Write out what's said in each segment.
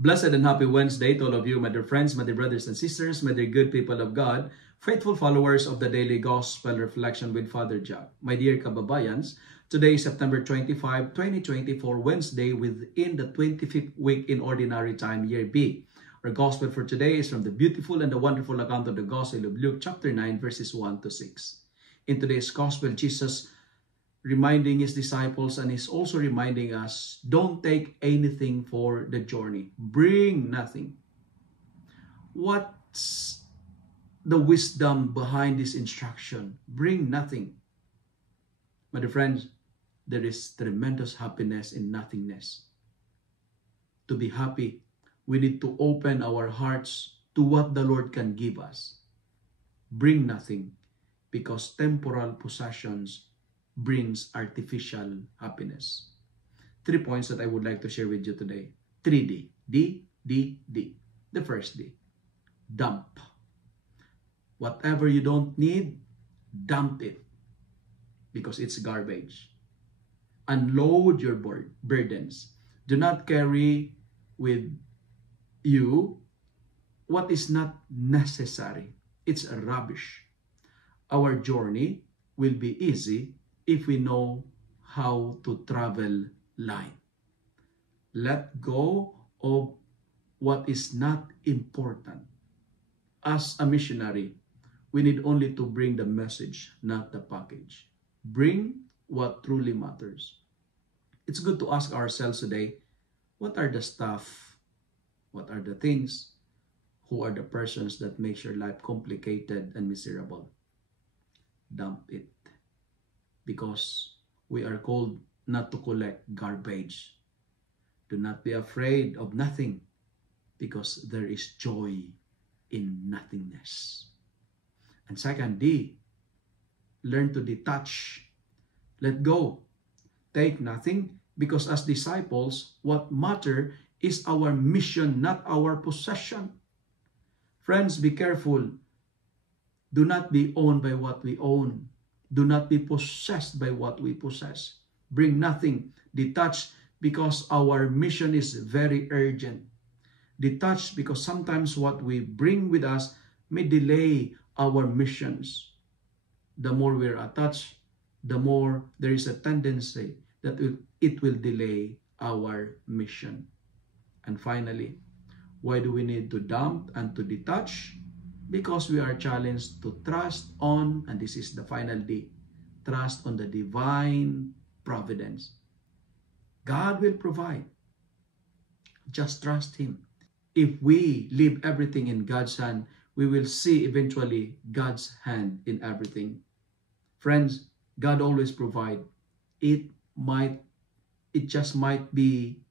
Blessed and happy Wednesday to all of you, my dear friends, my dear brothers and sisters, my dear good people of God, faithful followers of the Daily Gospel Reflection with Father Jack. My dear kababayans, today is September 25, 2024, Wednesday within the 25th week in Ordinary Time, Year B. Our Gospel for today is from the beautiful and the wonderful account of the Gospel of Luke, chapter 9, verses 1 to 6. In today's Gospel, Jesus reminding his disciples and is also reminding us, don't take anything for the journey. Bring nothing. What's the wisdom behind this instruction? Bring nothing. My dear friends, there is tremendous happiness in nothingness. To be happy, we need to open our hearts to what the Lord can give us. Bring nothing, because temporal possessions brings artificial happiness. 3 points that I would like to share with you today. 3D. D. The first D. Dump. Whatever you don't need, dump it. Because it's garbage. Unload your burdens. Do not carry with you what is not necessary. It's rubbish. Our journey will be easy if we know how to travel light. Let go of what is not important. As a missionary, we need only to bring the message, not the package. Bring what truly matters. It's good to ask ourselves today, what are the stuff, what are the things, who are the persons that make your life complicated and miserable? Dump it. Because we are called not to collect garbage. Do not be afraid of nothing, because there is joy in nothingness. And second, D, learn to detach. Let go. Take nothing, because as disciples, what matter is our mission, not our possession. Friends, be careful. Do not be owned by what we own. Do not be possessed by what we possess. Bring nothing. Detach, because our mission is very urgent. Detach, because sometimes what we bring with us may delay our missions. The more we're attached, the more there is a tendency that it will delay our mission. And finally, why do we need to dump and to detach? Because we are challenged to trust on, and this is the final D, trust on the divine providence. God will provide. Just trust Him. If we leave everything in God's hand, we will see eventually God's hand in everything. Friends, God always provides. It just might be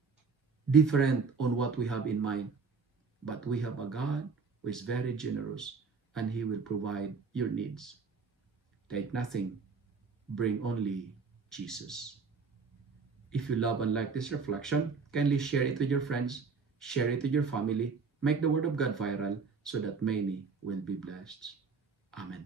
different on what we have in mind. But we have a God who is very generous, and He will provide your needs. Take nothing, bring only Jesus. If you love and like this reflection, kindly share it with your friends, share it with your family, make the Word of God viral so that many will be blessed. Amen.